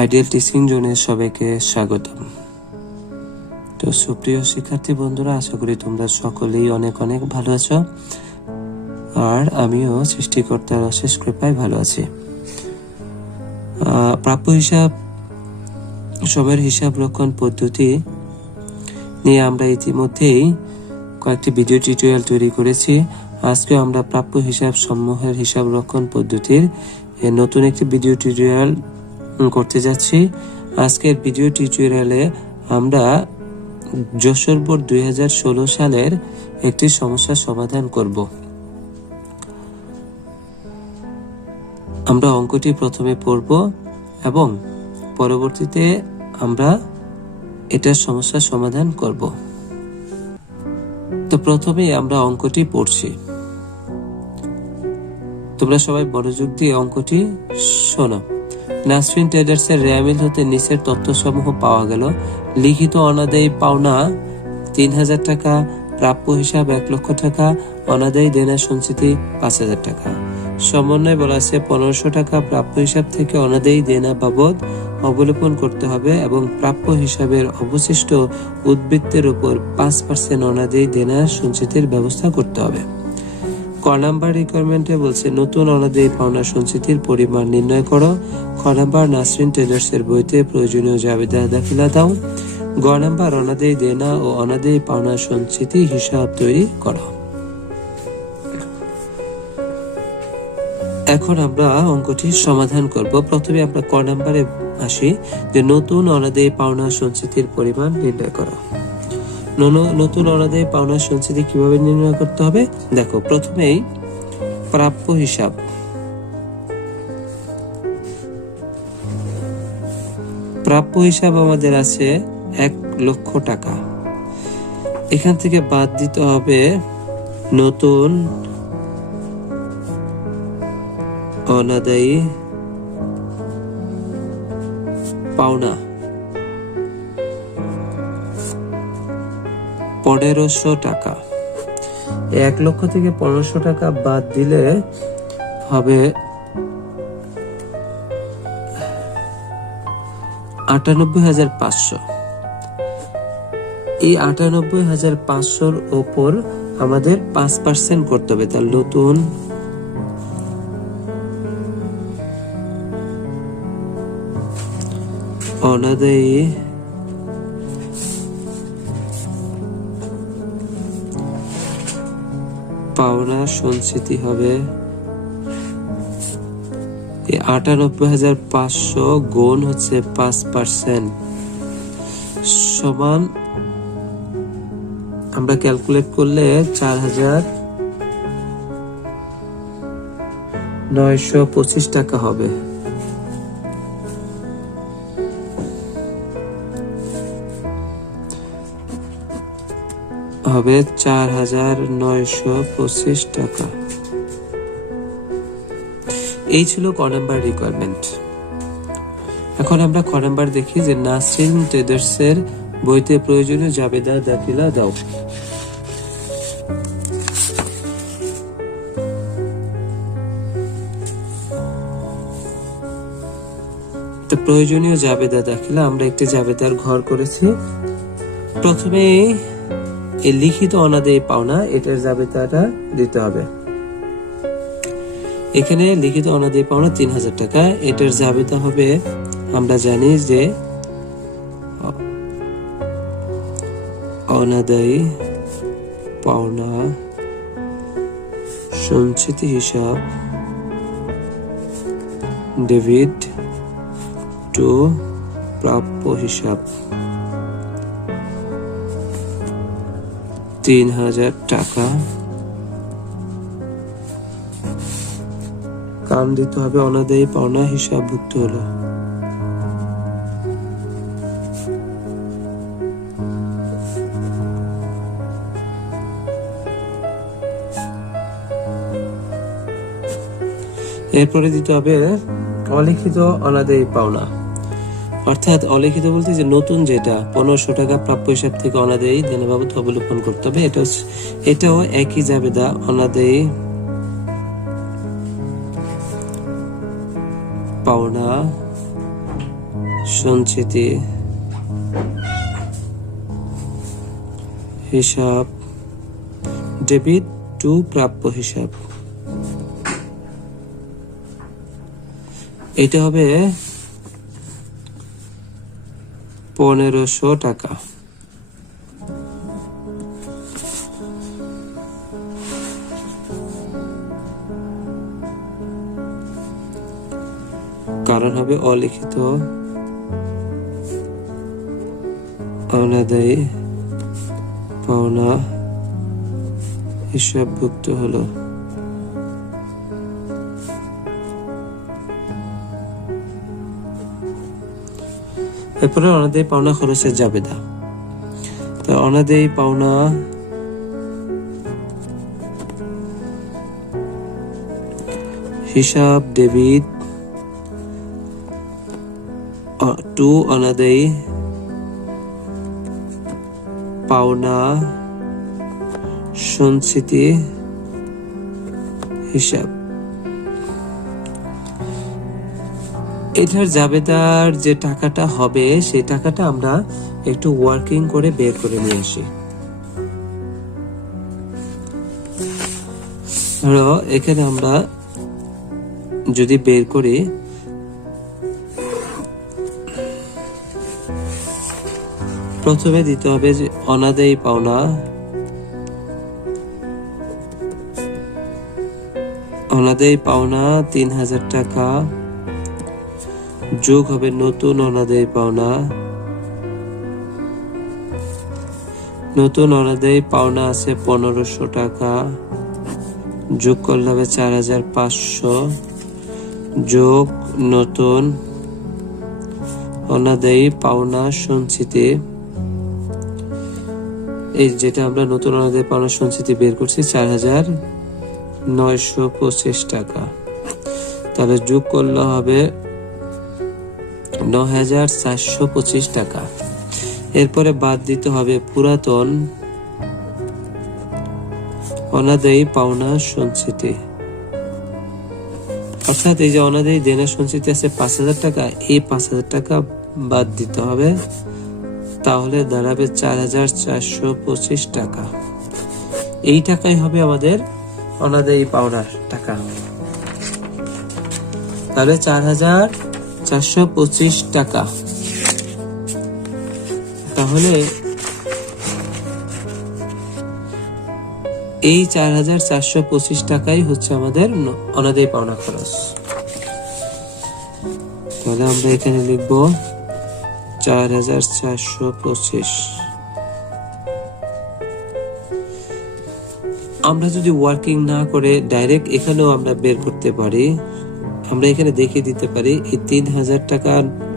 Ideal teaching জোনে সবাইকে স্বাগতম। তো সুপ্রিয় শিক্ষার্থী বন্ধুরা, আশা করি তোমরা সকলেই অনেক অনেক ভালো আছো, আর আমিও সৃষ্টিকর্তার অশেষ কৃপায় ভালো আছি। প্রাপ্য হিসাব, সময়ের হিসাব রক্ষণ পদ্ধতি নিয়ে আমরা ইতিমধ্যেই কয়েকটি ভিডিও টিউটোরিয়াল তৈরি করেছি। আজকে আমরা প্রাপ্য হিসাব সমূহের হিসাব রক্ষণ পদ্ধতির নতুন একটি ভিডিও টিউটোরিয়াল করতে যাচ্ছি। আজকের ভিডিও টিউটোরিয়ালে আমরা যশোর বোর্ড 2016 সালের একটি সমস্যার সমাধান করব। আমরা অঙ্কটি প্রথমে পড়ব এবং পরবর্তীতে আমরা এটার সমস্যার সমাধান করব। তো প্রথমে আমরা অঙ্কটি পড়ছি। তোমরা সবাই মনোযোগ দিয়ে অঙ্কটি শোনো। নাসরিন ট্রেডার্সের রেয়ামিল হতে নিচের তথ্যসমূহ পাওয়া গেল। লিখিত অনাদায়ী পাওনা 3000 টাকা, প্রাপ্য হিসাব 1 লক্ষ টাকা, অনাদায়ী দেনা সঞ্চিতি 5000 টাকা। সমন্বয় বলা আছে 1500 টাকা প্রাপ্য হিসাব থেকে অনাদায়ী দেনা বাবদ অবলোকন করতে হবে এবং প্রাপ্য হিসাবের অবশিষ্ট উদ্বৃত্তের উপর 5% অনাদায়ী দেনা সঞ্চিতির ব্যবস্থা করতে হবে। ক নাম্বার রিকোয়ারমেন্টে বলছে নতুন অনাদায়ী পাওনা সঞ্চিতির পরিমাণ নির্ণয় করো। খ নাম্বার নাসরিন ট্রেডার্সের বইতে প্রয়োজনীয় জাবেদা দাখিলা দাও। গ নাম্বার অনাদায়ী দেনা ও অনাদায়ী পাওনা সঞ্চিতি হিসাব তৈরি করো। এখন আমরা অঙ্কটির সমাধান করব। প্রথমে আমরা ক নাম্বারে আসি, যে নতুন অনাদায়ী পাওনা সঞ্চিতির পরিমাণ নির্ণয় করো। নতুন অনাদায়ী পাওনা সঞ্চিতি কিভাবে নির্ণয় করতে হবে দেখো। প্রথমেই প্রাপ্য হিসাব, প্রাপ্য হিসাব আমাদের আছে 1 লক্ষ টাকা। এখান থেকে বাদ দিতে হবে নতুন অনাদায়ী পাওনা 1500 টাকা। 1 লক্ষ থেকে 1500 টাকা বাদ দিলে হবে 98,500। এই 98,500-র ওপর আমাদের 5% করতে হবে। তার নতুন অনাদায়ী পাওনা সঞ্চিতি হবে 98,500 গুণ হচ্ছে 5% সমান, আমরা ক্যালকুলেট করলে 4,925 টাকা হবে। হবে 4,925 টাকা। এই ছিল ক নাম্বার রিকোয়ারমেন্ট। এখন আমরা খ নাম্বার দেখি, যে নাসরিন ট্রেডার্সের বইতে প্রয়োজনীয় জাবেদা দাখিলা দাও। তো প্রয়োজনীয় জাবেদা দাখিলা আমরা একটি জাবেদার ঘর করেছি। প্রথমে এই লিখিত অনাদায়ী পাওনা, এটার জাবেদাটা দিতে হবে। এখানে লিখিত অনাদায়ী পাওনা 3000 টাকা, এটার জাবেদা হবে, আমরা জানি যে অনাদায়ী পাওনা সঞ্চিতি হিসাব ডেবিট টু প্রাপ্য হিসাব 3000 টাকা। কাম দিতে হবে অনাদায়ী পাওনা হিসাবভুক্ত হলো। এরপরে দিতে হবে অলিখিত অনাদায়ী পাওনা, অর্থাৎ অলিখিত বলতে যে নতুন যেটা 1500 টাকা প্রাপ্য হিসাব থেকে অনাদায়ী দেনা বাবদ অবলোকন করতে হবে। এটাও একই জাবেদা, অনাদায়ী পাওনা সঞ্চিতি হিসাব, ডেবিট টু প্রাপ্য হিসাব। এটা হবে 1500 টাকা। কারণ হবে অলিখিত অনাদায়ী পাওনা হিসাবভুক্ত হলো। এরপরে অনাদায়ী পাওনা খরচের জাবেদা। তো অনাদায়ী পাওনা হিসাব, ডেবিট টু অনাদায়ী পাওনা সঞ্চিতি হিসাব। এটার জাবেদার যে টাকাটা হবে সেই টাকাটা আমরা একটু ওয়ার্কিং করে বের করে নিয়ে আসি। ধরো এখানে আমরা যদি বের করি, প্রথমে দিতে হবে যে অনাদায়ী পাওনা, অনাদায়ী পাওনা 3000 টাকা, যোগ হবে নতুন অনাদায়ী পাওনা। নতুন অনাদায়ী পাওনা আছে 1500 টাকা, যোগ করলে হবে 4500, যোগ নতুন অনাদায়ী পাওনা সঞ্চিতি। এই যেটা আমরা নতুন অনাদায়ী পাওনা সঞ্চিতি বের করছি 4925 টাকা, তাহলে যোগ করলে হবে 9425 টাকা। এরপরে বাদ দিতে হবে পুরাতন অনাদায়ী পাওনা সঞ্চিতি, অর্থাৎ এই যে অনাদায়ী দেনা সঞ্চিতি আছে 5000 টাকা, এই 5000 টাকা বাদ দিতে হবে, তাহলে দাঁড়াবে 4425 টাকা। এই টাকাই হবে আমাদের অনাদায়ী পাওনার টাকা। তাহলে 4425 টাকা। তাহলে এই 4425 টাকাই হচ্ছে আমাদের অনাদায়ী পাওনা খরচ। তাহলে আমরা এখানে লিখব 4425। আমরা যদি ওয়ার্কিং না করে ডাইরেক্ট এখানেও আমরা বের করতে পারি, আমরা এখানে দেখিয়ে দিতে পারি এই 3000 টাকা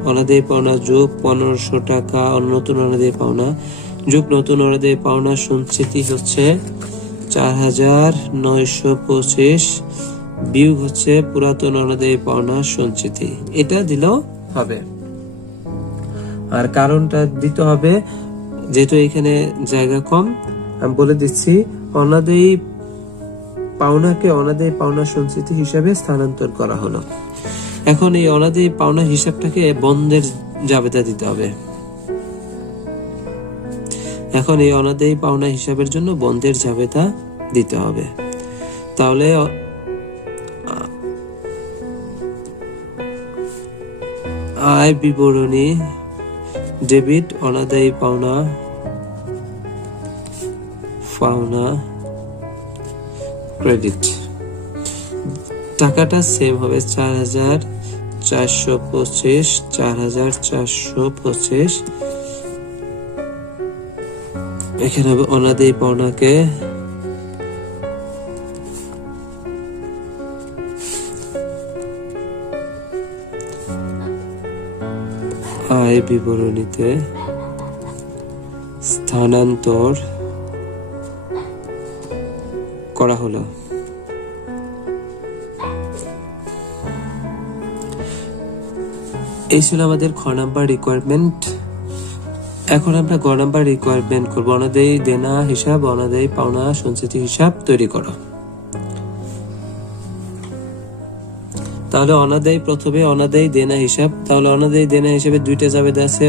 অনাদায়ী পাওনা যোগ 1500 টাকা নতুন অনাদায়ী পাওনা যোগ নতুন অনাদায়ী পাওনা সঞ্চিতি হচ্ছে 4925, বিয়োগ হচ্ছে পুরাতন অনাদায়ী পাওনা সঞ্চিতি। এটা দিলেও হবে। আর কারণটা দিতে হবে, যেহেতু এখানে জায়গা কম, আমি বলে দিচ্ছি অনাদায়ী পাওনাকে অনাদায়ী পাওনা সঞ্চিতি হিসাবে স্থানান্তর করা হলো। এখন এই অনাদায়ী পাওনা হিসাবটাকে বন্ধের জাবেদা দিতে হবে। এখন এই অনাদায়ী পাওনা হিসাবের জন্য বন্ধের জাবেদা দিতে হবে। তাহলে আয় বিবরণী, ডেবিট অনাদায়ী পাওনা, পাওনা ক্রেডিট, টাকাটা সেম হবে 4425, 4425। এখানে হবে অনাদায়ী পাওনাকে আয় বিবরণীতে স্থানান্তর করা হলো। এই ছিল আমাদের খ নাম্বার রিকোয়ারমেন্ট। এখন আমরা গ নাম্বার রিকোয়ারমেন্ট করবো, অনাদায়ী দেনা হিসাব, অনাদায়ী পাওনা সঞ্চিতি হিসাব তৈরি করো। তাহলে অনাদায়ী, প্রথমে অনাদায়ী দেনা হিসাব। তাহলে অনাদায়ী দেনা হিসেবে দুইটা জাবেদা আছে,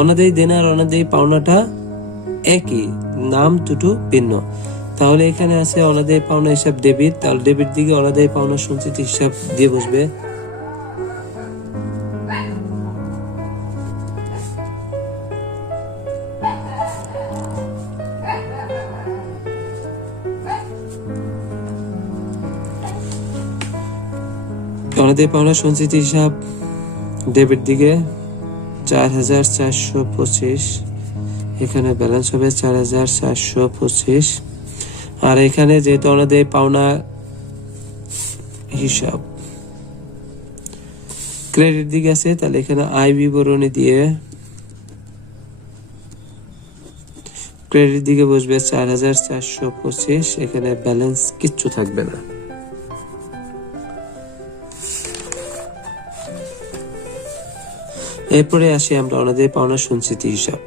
অনাদায়ী দেনা আর অনাদায়ী পাওনাটা একই, নাম দুটো ভিন্ন। তাহলে এখানে আছে অনাদায়ী পাওনা হিসাব ডেবিট, তাহলে ডেবিট দিকে অনাদায়ী পাওনা সঞ্চিত হিসাব দিয়ে বসবে। অনাদায়ী পাওনা সঞ্চিত হিসাব ডেবিট দিকে 4,425, এখানে ব্যালেন্স হবে 4,425। আর এখানে যেহেতু অনাদায়ী পাওনা হিসাব ক্রেডিট দিকে আছে, তাহলে এখানে আয় বিবরণী দিয়ে ক্রেডিট দিকে বসবে 4,425, এখানে ব্যালেন্স কিচ্ছু থাকবে না। এরপরে আসি আমরা অনাদায়ী পাওনা সঞ্চিতি হিসাব।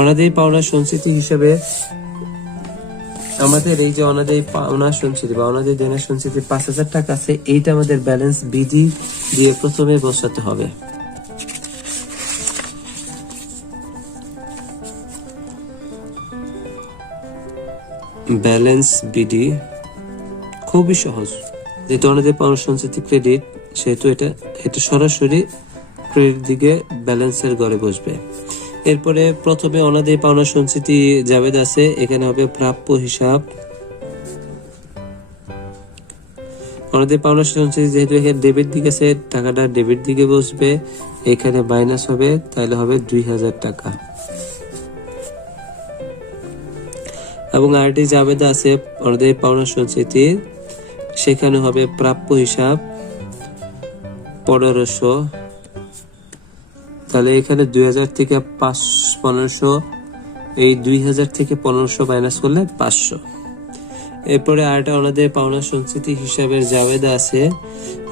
অনাদায়ী পাওনা সঞ্চিতি হিসাবে আমাদের এই যে অনাদায়ী পাওনা সঞ্চিতি বা অনাদায়ী দেনা সঞ্চিতি 5,000 টাকা আছে, এইটা আমাদের ব্যালেন্স বিধি দিয়ে প্রথমে বসাতে হবে। ব্যালেন্স বিডি খুবই সহজ, যেহেতু অনাদায়ী পাওনা সঞ্চিতি ক্রেডিট, সেহেতু এটা সরাসরি ক্রেডিট দিকে ব্যালেন্সের ঘরে বসবে। এরপরে প্রথমে অনাদায়ী পাওনা সঞ্চিতি জাবেদ আছে, এখানে হবে প্রাপ্য হিসাব। অনাদায়ী পাওনা সঞ্চিতি যেহেতু এখানে ডেবিট দিকে আছে, টাকাটা ডেবিট দিকে বসবে, এখানে মাইনাস হবে, তাহলে হবে 2,000 টাকা। এবং আরেকটি জাবেদ আছে অনাদায়ী পাওনা সঞ্চিতির, সেখানে হবে প্রাপ্য হিসাব 1,500, তাহলে এখানে 2,000 থেকে 1500, এই 2,000 থেকে 1500 মাইনাস করলে 500। এরপরে আরেকটা অনাদায়ী পাওনা সঞ্চিতি হিসাবের জাবেদা আছে,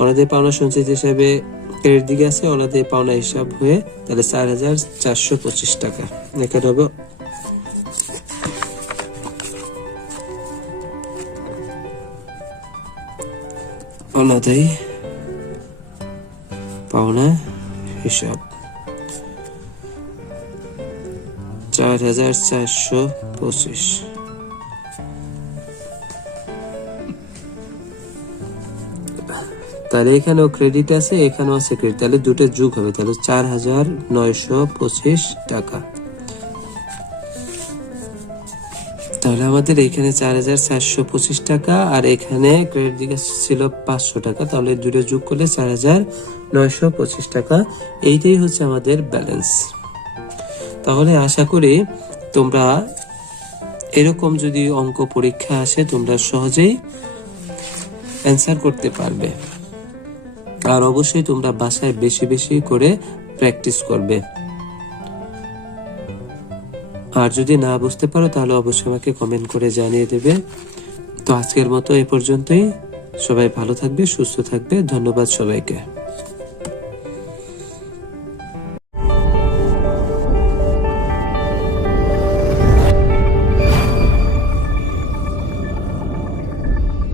অনাদায়ী পাওনা সঞ্চিতি হিসাবে ক্রেডিট দিকে আছে, অনাদায়ী পাওনা হিসাব হয়ে তাহলে 4,425 টাকা। এখানে হবে অনাদায়ী পাওনা হিসাব 4,425। তাহলে এখানেও ক্রেডিট আছে, এখানেও আছে ক্রেডিট, তাহলে দুটো যোগ হবে, তাহলে 4,925 টাকা। তাহলে আমাদের এখানে 4,425 টাকা আর এখানে ক্রেডিট দিকে ছিল 500 টাকা, তাহলে দুটো যোগ করলে 4,925 টাকা। এইটাই হচ্ছে আমাদের ব্যালেন্স। তাহলে আশা করি তোমরা এরকম যদি অঙ্ক পরীক্ষা আসে তোমরা সহজেই অ্যান্সার করতে পারবে। আর অবশ্যই তোমরা বাসায় বেশি বেশি করে প্র্যাকটিস করবে। আর যদি না বুঝতে পারো তাহলে অবশ্যই আমাকে কমেন্ট করে জানিয়ে দেবে। তো আজকের মতো এ পর্যন্তই। সবাই ভালো থাকবে, সুস্থ থাকবে। ধন্যবাদ সবাইকে।